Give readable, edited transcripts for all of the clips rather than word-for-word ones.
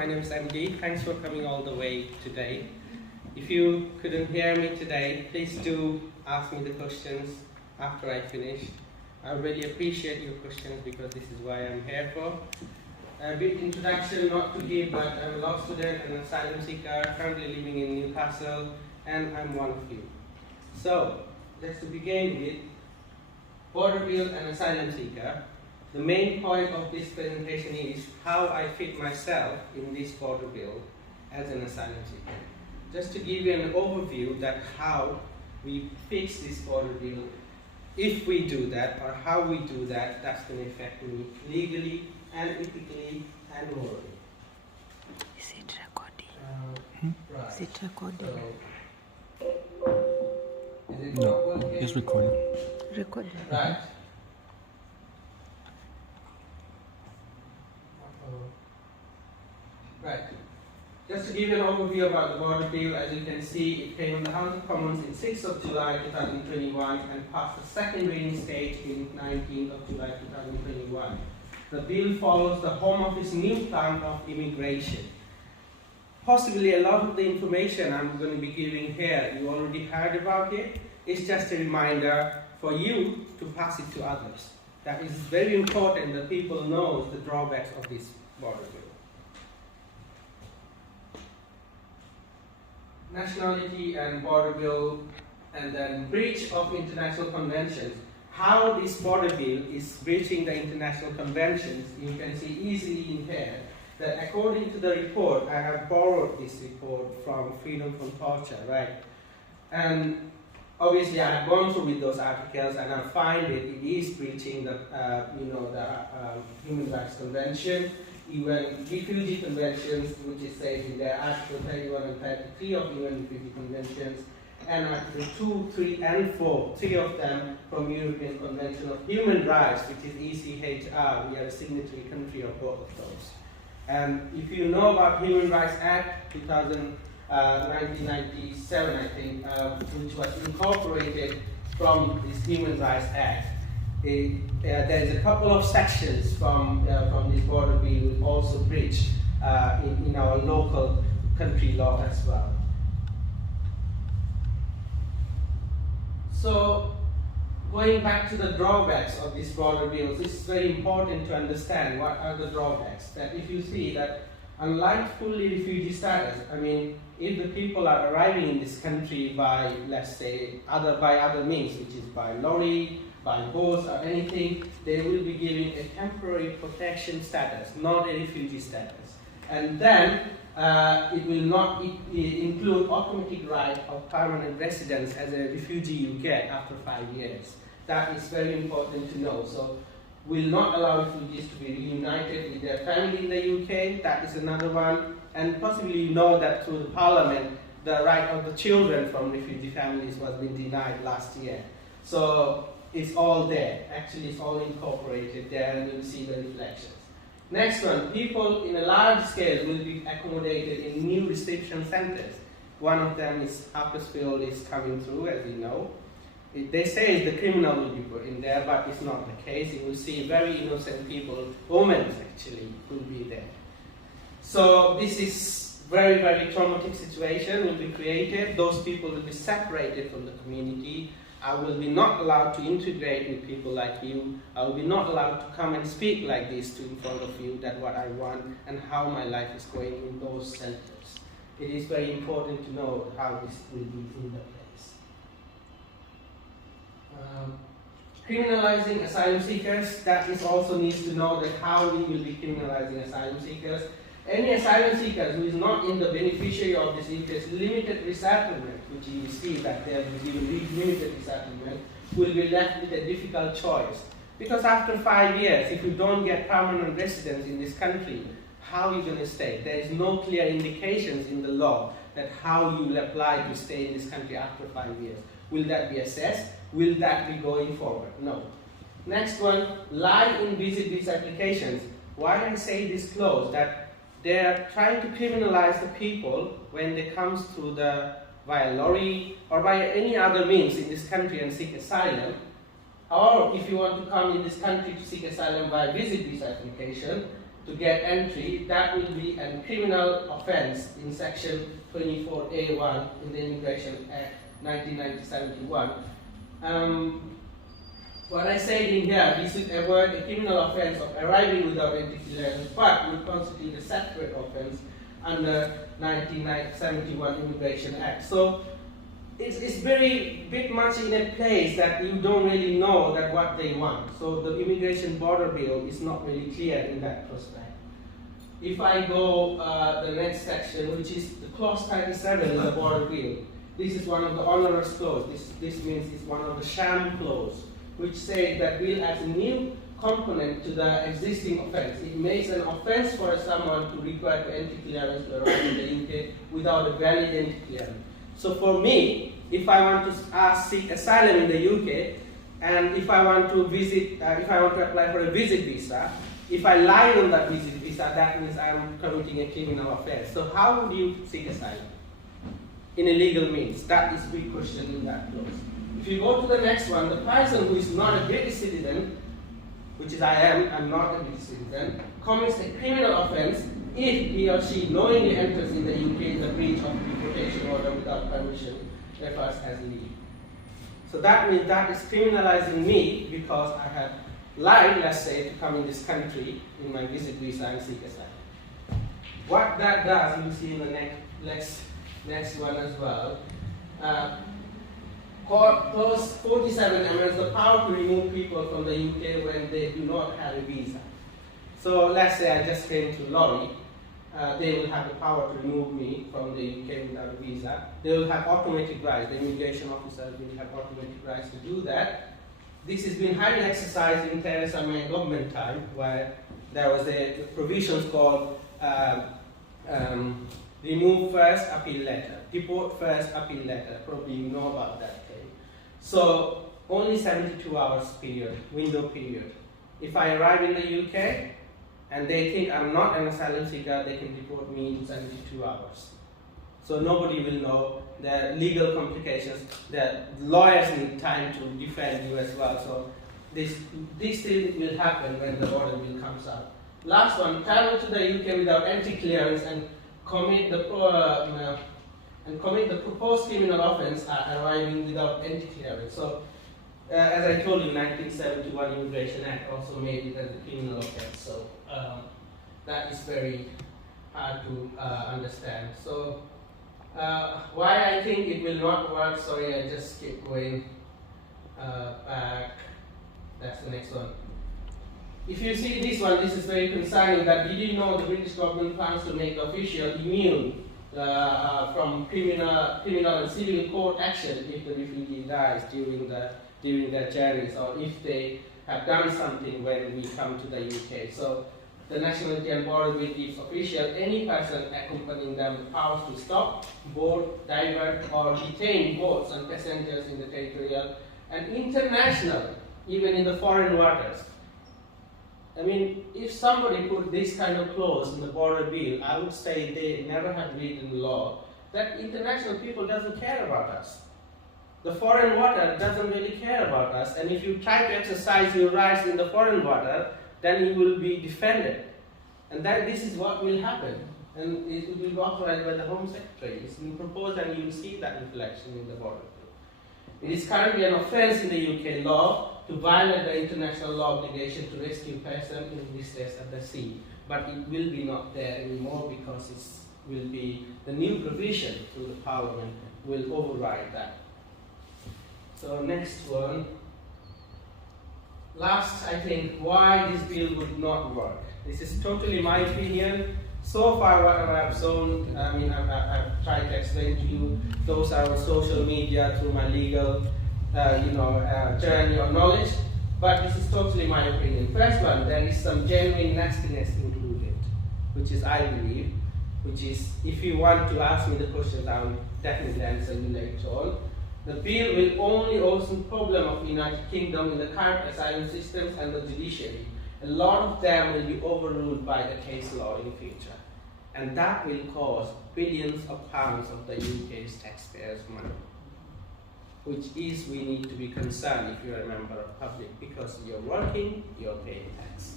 my name is MD. Thanks for coming all the way today. If you couldn't hear me today, please do ask me the questions after I finish. I really appreciate your questions because this is why I'm here for. A bit introduction, not to give, but I'm a law student and an asylum seeker, currently living in Newcastle, and I'm one of you. So, just to begin with, border bill and asylum seeker. The main point of this presentation is how I fit myself in this border bill as an asylum seeker. Just to give you an overview that how we fix this border bill, if we do that or how we do that, that's going to affect me legally and ethically and morally. Is it recording? Right. Is it recording? So, is it No, it's recording. Recording. Right. Right. Just to give you an overview about the border bill, as you can see, it came on the House of Commons in 6th of July 2021 and passed the second reading stage in 19th of July 2021. The bill follows the Home Office new plan of immigration. Possibly a lot of the information I'm going to be giving here, you already heard about it. It's just a reminder for you to pass it to others. That is very important that people know the drawbacks of this border bill. Nationality and border bill, and then breach of international conventions. How this border bill is breaching the international conventions, you can see easily in here that according to the report, I have borrowed this report from Freedom from Torture, right? And obviously I have gone through with those articles and I find it is breaching the, Human Rights Convention, even refugee conventions, which is said in their Article 31 and 33 of UN Refugee Conventions, and Article 2, 3, and 4, three of them from European Convention of Human Rights, which is ECHR. We are a signatory country of both of those. And if you know about Human Rights Act 1997, I think, which was incorporated from this Human Rights Act, there is a couple of sections from this border bill will also breach in our local country law as well. So, going back to the drawbacks of this border bill, this is very important to understand what are the drawbacks. That if you see that unlike fully refugee status, I mean, if the people are arriving in this country by, let's say, by other means, which is by lorry, by boats or anything, they will be giving a temporary protection status, not a refugee status. And then it will not include automatic right of permanent residence as a refugee you get after 5 years. That is very important to know. So will not allow refugees to be reunited with their family in the UK. That is another one. And possibly you know that through the parliament, the right of the children from refugee families was being denied last year. So it's all there. Actually, it's all incorporated there, and you'll see the reflections. Next one, people in a large scale will be accommodated in new reception centers. One of them is Huddersfield is coming through, as you know. They say the criminal will be put in there, but it's not the case. You will see very innocent people, women actually, will be there. So this is very, very traumatic situation will be created. Those people will be separated from the community. I will be not allowed to integrate with people like you. I will be not allowed to come and speak like this in front of you, that what I want and how my life is going in those centers. It is very important to know how this will be in the place. Criminalizing asylum seekers, that is also needs to know that how we will be criminalizing asylum seekers. Any asylum seeker who is not in the beneficiary of this interest limited resettlement, which you see that they will be limited resettlement, will be left with a difficult choice. Because after 5 years, if you don't get permanent residence in this country, how are you going to stay? There is no clear indications in the law that how you will apply to stay in this country after 5 years. Will that be assessed? Will that be going forward? No. Next one, lie in visit visa applications. Why I say this clause, that they are trying to criminalize the people when they come through via lorry or by any other means in this country and seek asylum. Or if you want to come in this country to seek asylum by visit visa application, to get entry, that will be a criminal offense in section 24A1 in the Immigration Act 1971. What I said in here, we should avoid a criminal offense of arriving without entry clearance, but will constitute a separate offense under 1971 Immigration Act. So it's very bit much in a place that you don't really know that what they want. So the Immigration Border Bill is not really clear in that prospect. If I go the next section, which is the clause 37 in the Border Bill, this is one of the onerous clause. This means it's one of the sham clause, which says that bill adds a new component to the existing offense. It makes an offense for someone to require entry clearance to arrive in the UK without a valid entry clearance. So for me, if I want to seek asylum in the UK, and if I want to visit, if I want to apply for a visit visa, if I lie on that visit visa, that means I'm committing a criminal offense. So how would you seek asylum in a legal means? That is a big question in that clause. If you go to the next one, the person who is not a British citizen, which is I'm not a British citizen, commits a criminal offense if he or she knowingly enters in the UK in the breach of the deportation order without permission, refers as leave. So that means that is criminalizing me because I have lied, let's say, to come in this country in my visit visa and seek asylum. What that does, you will see in the next one as well. Clause 47 amends the power to remove people from the UK when they do not have a visa. So let's say I just came to Lorry, they will have the power to remove me from the UK without a visa. They will have automatic rights. The immigration officer will have automatic rights to do that. This has been highly exercised in Theresa May government time, where there was a provisions called remove first, appeal later. Deport first, appeal later. Probably you know about that thing. So only 72 hours period, window period. If I arrive in the UK and they think I'm not an asylum seeker, they can deport me in 72 hours. So nobody will know the legal complications. The lawyers need time to defend you as well. So this thing will happen when the order bill comes out. Last one, travel to the UK without entry clearance and commit the proposed criminal offense arriving without entry clearance. So, as I told you, 1971 Immigration Act also made it as a criminal offense. So that is very hard to understand. So why I think it will not work? Sorry, I just keep going back. That's the next one. If you see this one, this is very concerning. That did you know the British government plans to make official immune from criminal and civil court action if the refugee dies during their journeys, or if they have done something when we come to the UK. So the Nationality and Border Bill gives official any person accompanying them the powers to stop, board, divert, or detain boats and passengers in the territorial and international, even in the foreign waters. I mean, if somebody put this kind of clause in the border bill, I would say they never have read in the law that international people doesn't care about us. The foreign water doesn't really care about us, and if you try to exercise your rights in the foreign water, then you will be defended. And that this is what will happen. And it will be authorized by the Home Secretary. It's been proposed, and you will see that reflection in the border bill. It is currently an offense in the UK law to violate the international law obligation to rescue persons in distress at the sea. But it will be not there anymore because it will be the new provision through the Parliament will override that. So next one. Last, I think, why this bill would not work. This is totally my opinion. So far, whatever I've shown, I mean, I've tried to explain to you. Those are on social media through my legal, journey or knowledge. But this is totally my opinion. First one, there is some genuine nastiness included, which is, I believe, which is, if you want to ask me the questions, I will definitely answer you later on. The bill will only worsen the problem of the United Kingdom in the current asylum systems and the judiciary. A lot of them will be overruled by the case law in the future. And that will cost billions of pounds of the UK's taxpayers' money. Which is, we need to be concerned if you're a member of public, because you're working, you're paying tax.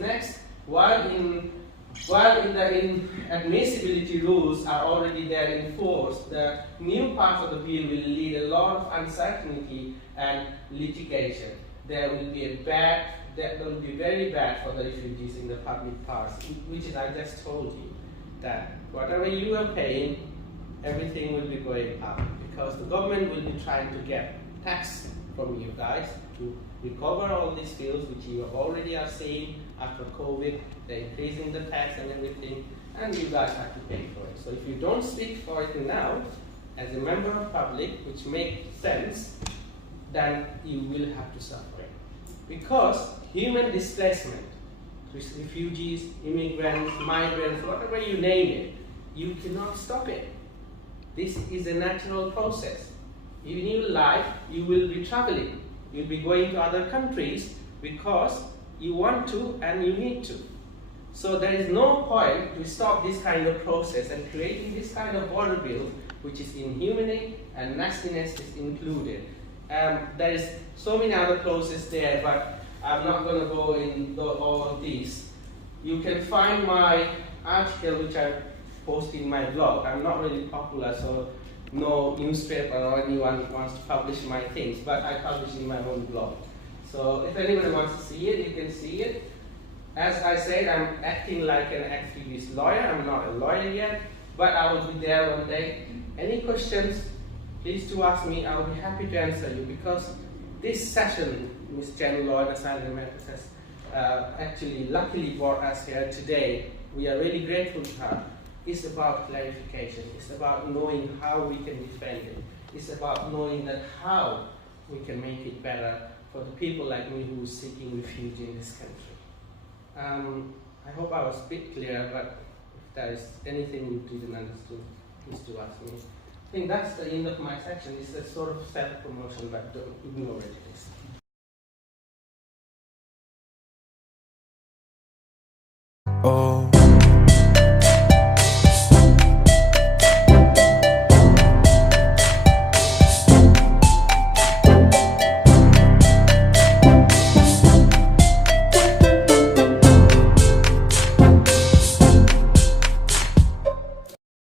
Next, while in the admissibility rules are already there in force, the new part of the bill will lead a lot of uncertainty and litigation. That will be very bad for the refugees in the public parts, which is I just told you that whatever you are paying, everything will be going up because the government will be trying to get tax from you guys to recover all these bills which you already are seeing after COVID. They're increasing the tax and everything, and you guys have to pay for it. So if you don't speak for it now, as a member of public, which makes sense, then you will have to suffer it. Because human displacement, refugees, immigrants, migrants, whatever you name it, you cannot stop it. This is a natural process. In your life, you will be traveling. You'll be going to other countries because you want to and you need to. So there is no point to stop this kind of process and creating this kind of border bill, which is inhumane and nastiness is included. There is so many other clauses there, but I'm not going to go into all of these. You can find my article, which I post in my blog. I'm not really popular, so no newspaper or anyone wants to publish my things, but I publish in my own blog. So if anyone wants to see it, you can see it. As I said, I'm acting like an activist lawyer. I'm not a lawyer yet, but I will be there one day. Any questions, please do ask me. I'll be happy to answer you, because this session, Ms. Jen Lloyd, Asylum has actually luckily brought us here today. We are really grateful to her. It's about clarification. It's about knowing how we can defend it. It's about knowing that how we can make it better for the people like me who is seeking refuge in this country. I hope I was a bit clear, but if there is anything you didn't understand, please do ask me. I think that's the end of my section. It's a sort of self-promotion, but don't ignore it, please. Oh.